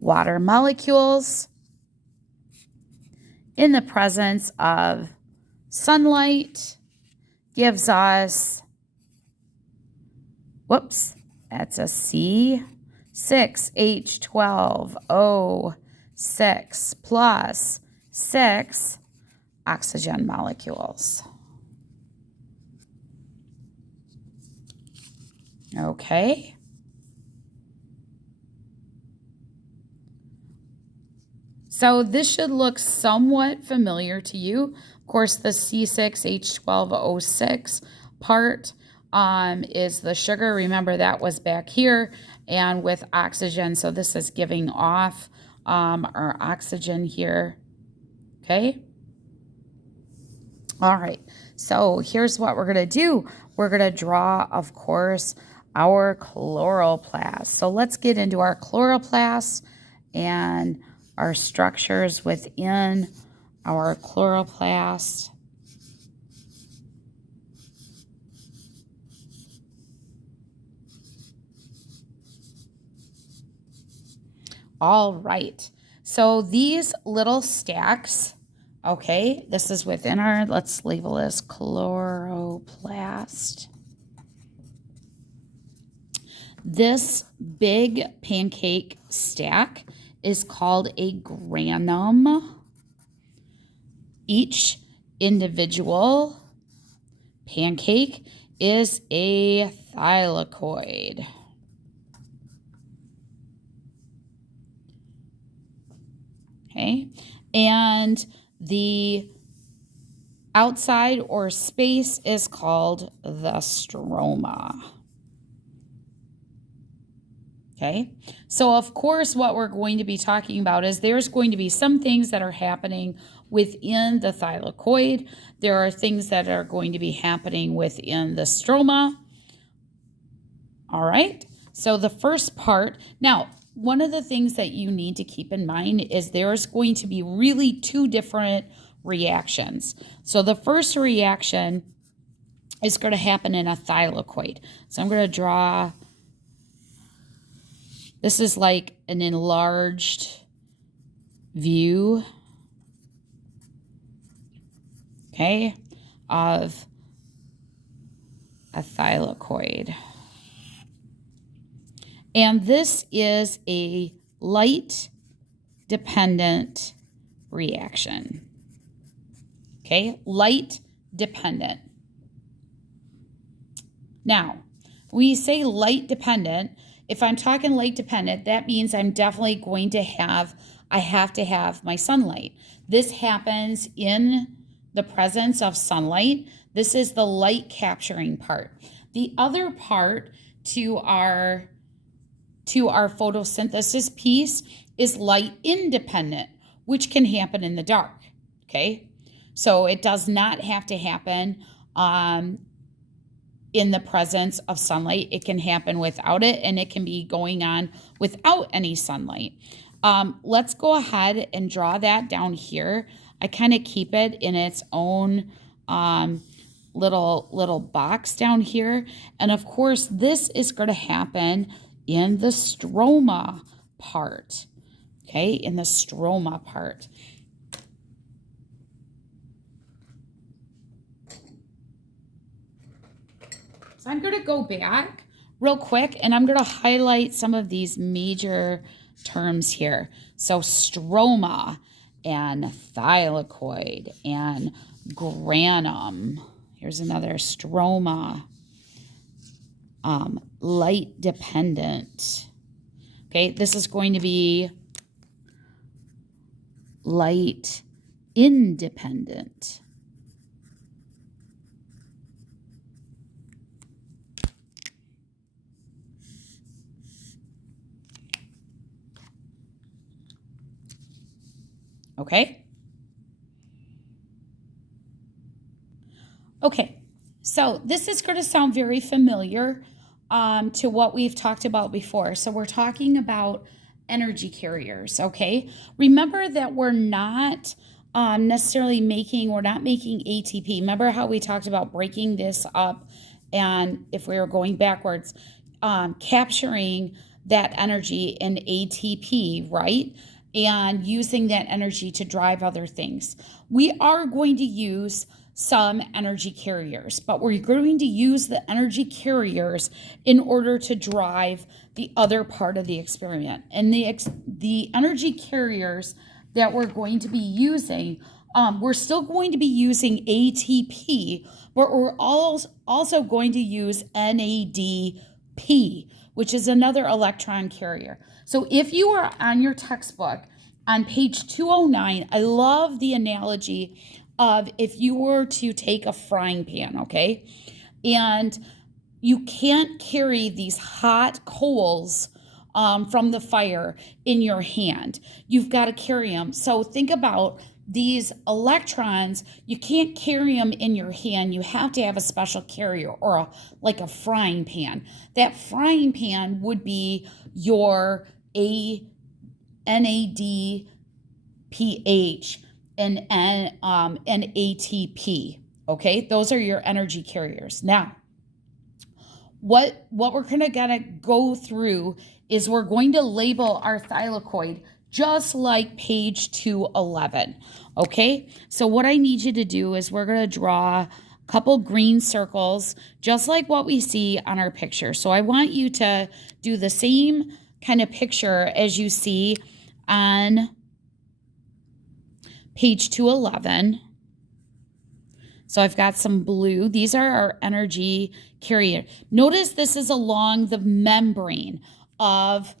water molecules in the presence of sunlight gives us, that's a C6H12O6 plus 6 oxygen molecules. Okay. So this should look somewhat familiar to you. Of course, the C6H12O6 part is the sugar. Remember, that was back here, and with oxygen, so this is giving off our oxygen here. Okay. All right. So here's what we're going to do. We're going to draw, of course, our chloroplast. So let's get into our chloroplast and our structures within our chloroplast. All right, so these little stacks, okay, this is within our, let's label this chloroplast. This big pancake stack is called a granum. Each individual pancake is a thylakoid. Okay, and the outside or space is called the stroma. Okay, so of course what we're going to be talking about is there's going to be some things that are happening within the thylakoid. There are things that are going to be happening within the stroma. All right, so the first part, now one of the things that you need to keep in mind is there's going to be really two different reactions. So the first reaction is going to happen in a thylakoid. So I'm going to draw, this is like an enlarged view, okay, of a thylakoid. And this is a light-dependent reaction. Okay, light-dependent. Now, when you say light-dependent, if I'm talking light-dependent, that means I'm definitely going to have, I have to have my sunlight. This happens in the presence of sunlight. This is the light capturing part. The other part to our photosynthesis piece is light independent, which can happen in the dark, okay? So it does not have to happen in the presence of sunlight. It can happen without it, and it can be going on without any sunlight. Let's go ahead and draw that down here. I kind of keep it in its own little box down here. And of course, this is going to happen in the stroma part, okay, in the stroma part. So I'm going to go back real quick, and I'm going to highlight some of these major terms here. So stroma and thylakoid and granum. Here's another stroma. Light dependent. Okay, this is going to be light independent. Okay. Okay, so this is going to sound very familiar to what we've talked about before. So we're talking about energy carriers, okay? Remember that we're not necessarily making, we're not making ATP. Remember how we talked about breaking this up, and if we were going backwards, capturing that energy in ATP, right? And using that energy to drive other things. We are going to use some energy carriers, but we're going to use the energy carriers in order to drive the other part of the experiment. And the energy carriers that we're going to be using, we're still going to be using ATP, but we're also going to use NADP, which is another electron carrier. So if you are on your textbook on page 209, I love the analogy of if you were to take a frying pan, okay? And you can't carry these hot coals from the fire in your hand. You've got to carry them. So think about these electrons. You can't carry them in your hand. You have to have a special carrier or like a frying pan. That frying pan would be your NADPH and ATP. Okay, those are your energy carriers. Now, what we're gonna go through is we're going to label our thylakoid just like page 211. Okay, so what I need you to do is we're gonna draw a couple green circles, just like what we see on our picture. So I want you to do the same kind of picture as you see on page 211. So I've got some blue. These are our energy carrier. Notice this is along the membrane of,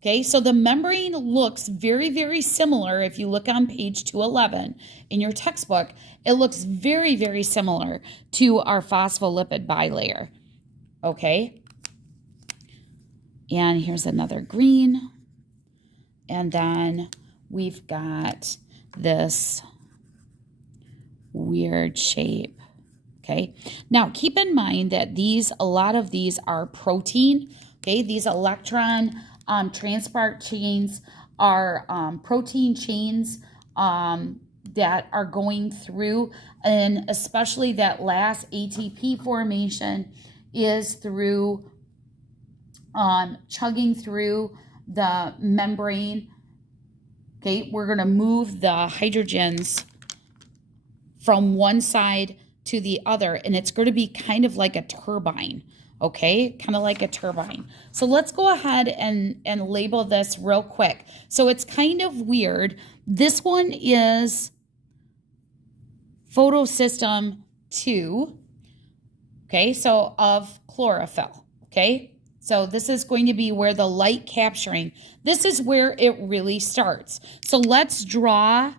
okay, so the membrane looks very, very similar. If you look on page 211 in your textbook, it looks very, very similar to our phospholipid bilayer, okay? And here's another green. And then we've got this weird shape, okay? Now, keep in mind that a lot of these are protein, okay? These electron transport chains are protein chains that are going through, and especially that last ATP formation is through chugging through the membrane. Okay, we're going to move the hydrogens from one side to the other, and it's going to be kind of like a turbine, okay? Kind of like a turbine. So let's go ahead and label this real quick. So it's kind of weird. This one is photosystem 2, okay? So of chlorophyll, okay? So this is going to be where the light capturing, this is where it really starts. So let's draw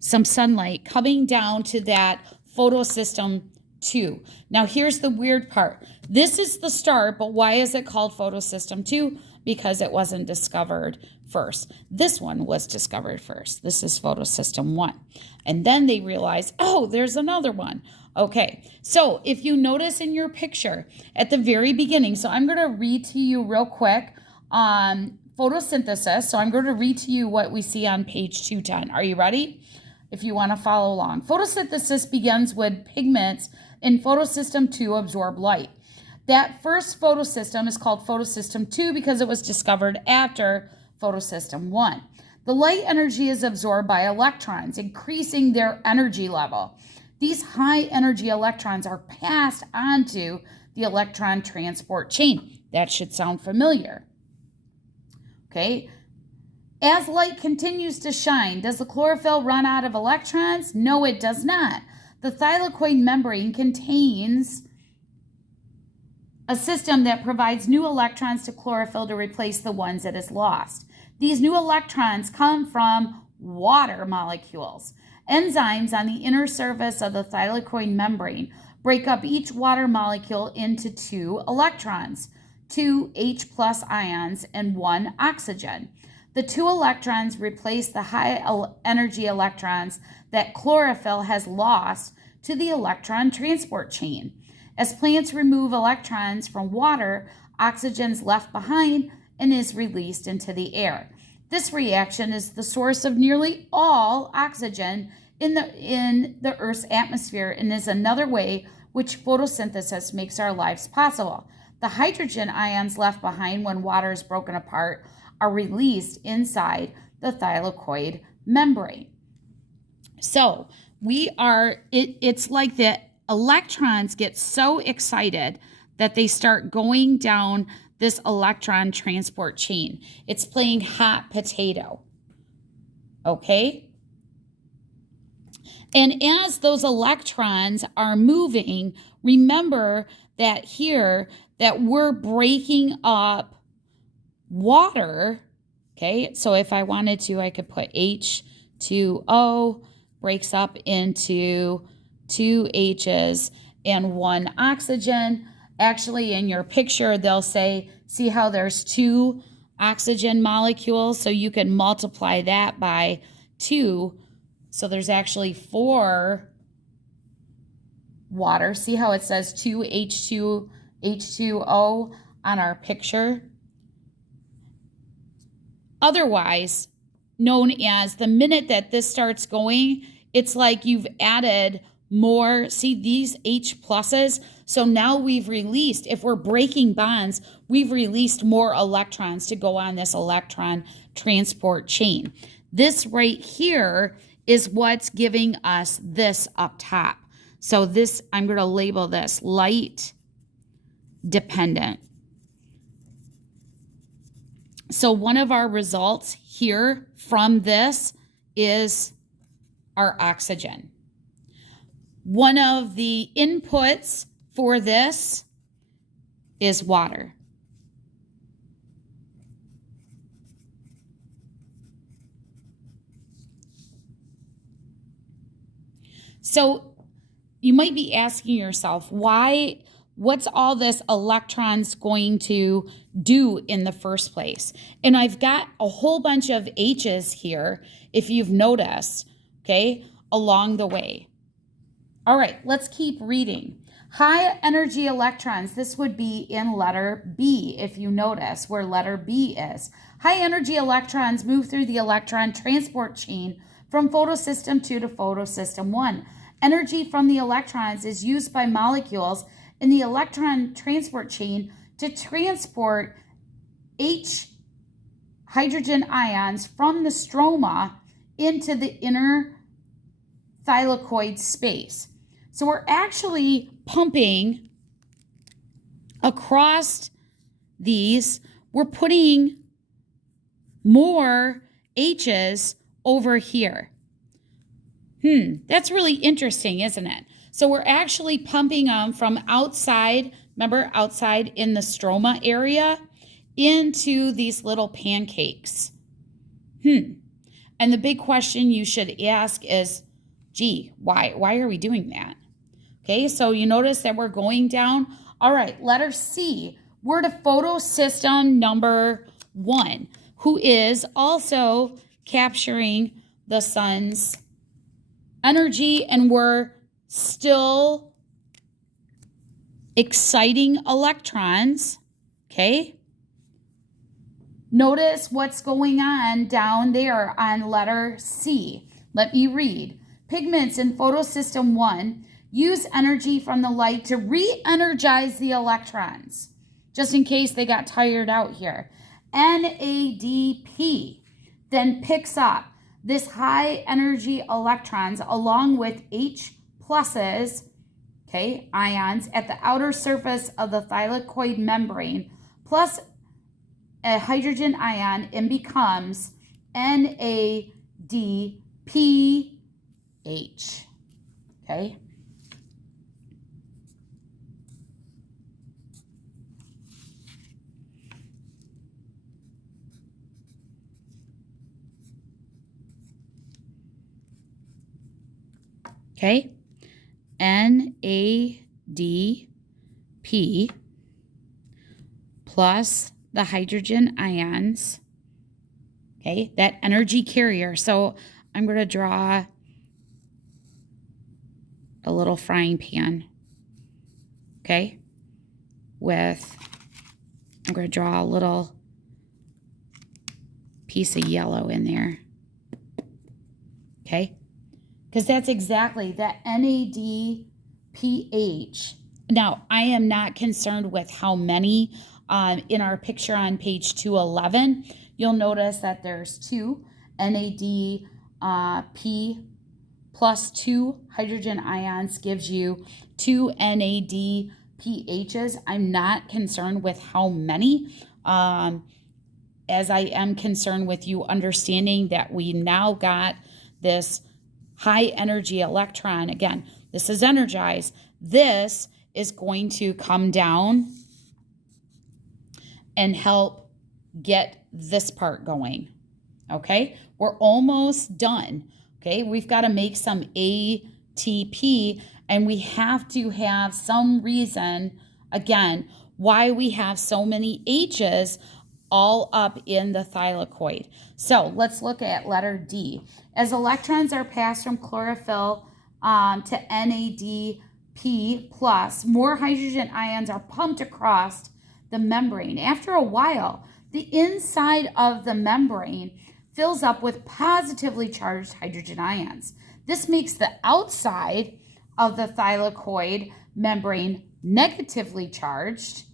some sunlight coming down to that photosystem 2. Now here's the weird part. This is the start, but why is it called photosystem 2? Because it wasn't discovered first. This one was discovered first. This is photosystem 1. And then they realized, oh, there's another one. Okay, so if you notice in your picture at the very beginning, so I'm going to read to you real quick on photosynthesis. So I'm going to read to you what we see on page 210. Are you ready? If you want to follow along. Photosynthesis begins when pigments in photosystem 2 absorb light. That first photosystem is called photosystem 2 because it was discovered after photosystem 1. The light energy is absorbed by electrons, increasing their energy level. These high energy electrons are passed onto the electron transport chain. That should sound familiar. Okay. As light continues to shine, does the chlorophyll run out of electrons? No, it does not. The thylakoid membrane contains a system that provides new electrons to chlorophyll to replace the ones it has lost. These new electrons come from water molecules. Enzymes on the inner surface of the thylakoid membrane break up each water molecule into 2 electrons, 2 H+ ions, and 1 oxygen. The 2 electrons replace the high energy electrons that chlorophyll has lost to the electron transport chain. As plants remove electrons from water, oxygen is left behind and is released into the air. This reaction is the source of nearly all oxygen in the Earth's atmosphere and is another way which photosynthesis makes our lives possible. The hydrogen ions left behind when water is broken apart are released inside the thylakoid membrane. So it's like the electrons get so excited that they start going down this electron transport chain. It's playing hot potato. Okay? And as those electrons are moving, remember that here that we're breaking up water. Okay, so if I wanted to, I could put H2O breaks up into 2 H's and 1 oxygen. Actually, in your picture, they'll say, see how there's 2 oxygen molecules? So you can multiply that by 2. So there's actually 4 water. See how it says 2 H2O on our picture? Otherwise known as the minute that this starts going, it's like you've added more. See these H pluses? So now we've released, if we're breaking bonds, we've released more electrons to go on this electron transport chain. This right here is what's giving us this up top. So this, I'm going to label this light dependent. So one of our results here from this is our oxygen. One of the inputs for this is water. So you might be asking yourself, what's all this electrons going to do in the first place? And I've got a whole bunch of H's here, if you've noticed, okay, along the way. All right, let's keep reading. High energy electrons, this would be in letter B, if you notice where letter B is. High energy electrons move through the electron transport chain from photosystem 2 to photosystem 1. Energy from the electrons is used by molecules in the electron transport chain to transport H hydrogen ions from the stroma into the inner thylakoid space. So we're actually pumping across these. We're putting more H's over here. That's really interesting, isn't it? So we're actually pumping them from outside, remember outside in the stroma area, into these little pancakes. And the big question you should ask is, gee, why are we doing that? Okay, so you notice that we're going down. All right, letter C, we're to photosystem number 1, who is also capturing the sun's energy, and we're still exciting electrons, okay? Notice what's going on down there on letter C. Let me read. Pigments in photosystem 1 use energy from the light to re-energize the electrons, just in case they got tired out here. NADP then picks up this high energy electrons along with H pluses, okay, ions at the outer surface of the thylakoid membrane, plus a hydrogen ion, and becomes NADPH, okay? Okay, NADP plus the hydrogen ions, okay, that energy carrier. So I'm going to draw a little frying pan, okay, I'm going to draw a little piece of yellow in there, okay? Because that's exactly that NADPH Now, I am not concerned with how many. In our picture on page 211, you'll notice that there's 2 NADP plus 2 hydrogen ions gives you 2 NADPHs. I'm not concerned with how many, as I am concerned with you understanding that we now got this high energy electron. Again, this is energized. This is going to come down and help get this part going. Okay, we're almost done. Okay, we've got to make some ATP, and we have to have some reason, again, why we have so many H's all up in the thylakoid. So let's look at letter D. As electrons are passed from chlorophyll to NADP plus, more hydrogen ions are pumped across the membrane. After a while, the inside of the membrane fills up with positively charged hydrogen ions. This makes the outside of the thylakoid membrane negatively charged,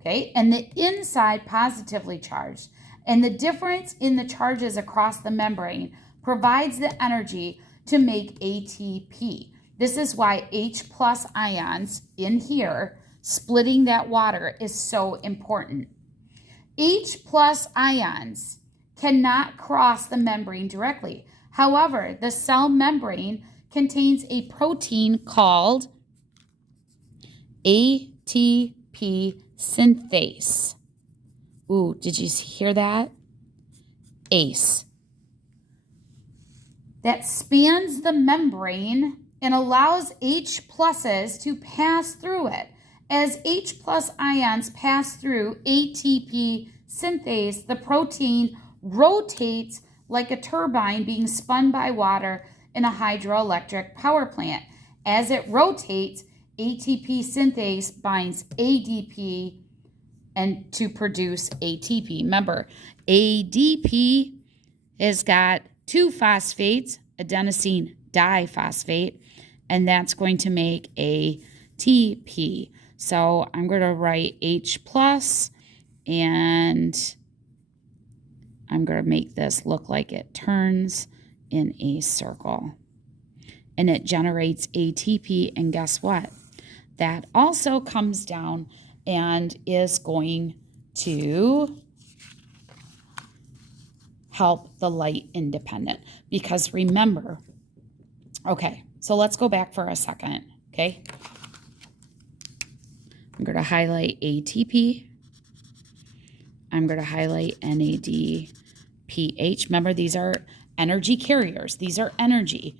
okay, and the inside positively charged. And the difference in the charges across the membrane provides the energy to make ATP. This is why H plus ions in here, splitting that water, is so important. H plus ions cannot cross the membrane directly. However, the cell membrane contains a protein called ATP synthase. Ooh, did you hear that? ACE. That spans the membrane and allows H pluses to pass through it. As H plus ions pass through ATP synthase, the protein rotates like a turbine being spun by water in a hydroelectric power plant. As it rotates, ATP synthase binds ADP and to produce ATP. Remember, ADP has got 2 phosphates, adenosine diphosphate, and that's going to make ATP. So I'm going to write H plus, and I'm going to make this look like it turns in a circle. And it generates ATP, and guess what? That also comes down and is going to help the light independent. Because remember, okay, so let's go back for a second, okay? I'm going to highlight ATP. I'm going to highlight NADPH. Remember, these are energy carriers. These are energy.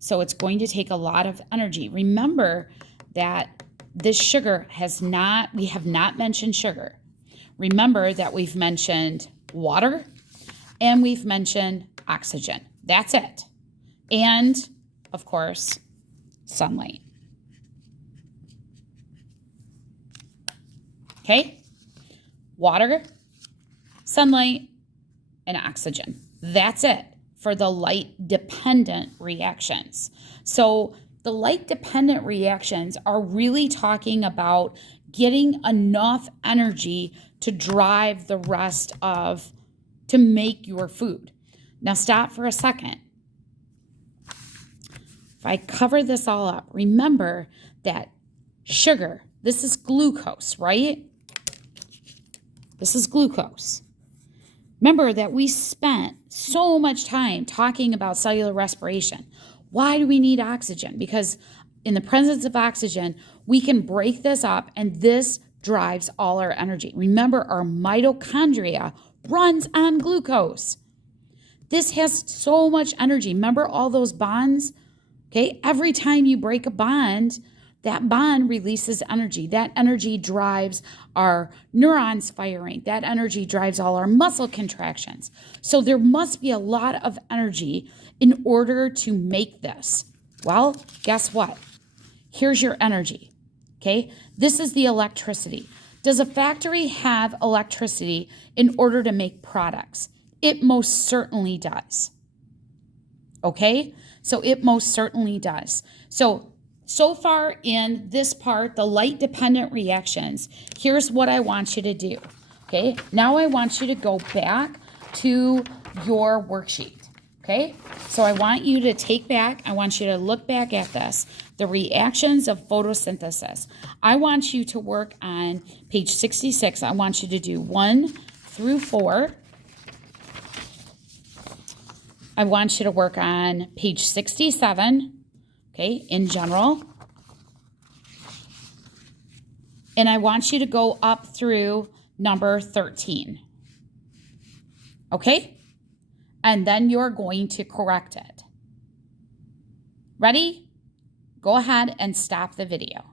So it's going to take a lot of energy. Remember that this sugar we have not mentioned sugar. Remember that we've mentioned water and we've mentioned oxygen. That's it. And, of course, sunlight. Okay? Water, sunlight, and oxygen. That's it for the light-dependent reactions. So the light-dependent reactions are really talking about getting enough energy to drive the rest of, to make your food. Now stop for a second. If I cover this all up, remember that sugar, this is glucose, right? This is glucose. Remember that we spent so much time talking about cellular respiration. Why do we need oxygen? Because in the presence of oxygen, we can break this up, and this drives all our energy. Remember, our mitochondria runs on glucose. This has so much energy. Remember all those bonds? Okay, every time you break a bond, that bond releases energy. That energy drives our neurons firing. That energy drives all our muscle contractions. So there must be a lot of energy in order to make this. Well, guess what? Here's your energy. Okay, this is the electricity. Does a factory have electricity in order to make products? It most certainly does. Okay, so it most certainly does. So so far in this part, the light-dependent reactions, here's what I want you to do. Okay, now I want you to go back to your worksheet. Okay, so I want you to look back at this, the reactions of photosynthesis. I want you to work on page 66. I want you to do 1 through 4. I want you to work on page 67, okay, in general. And I want you to go up through number 13. Okay? And then you're going to correct it. Ready? Go ahead and stop the video.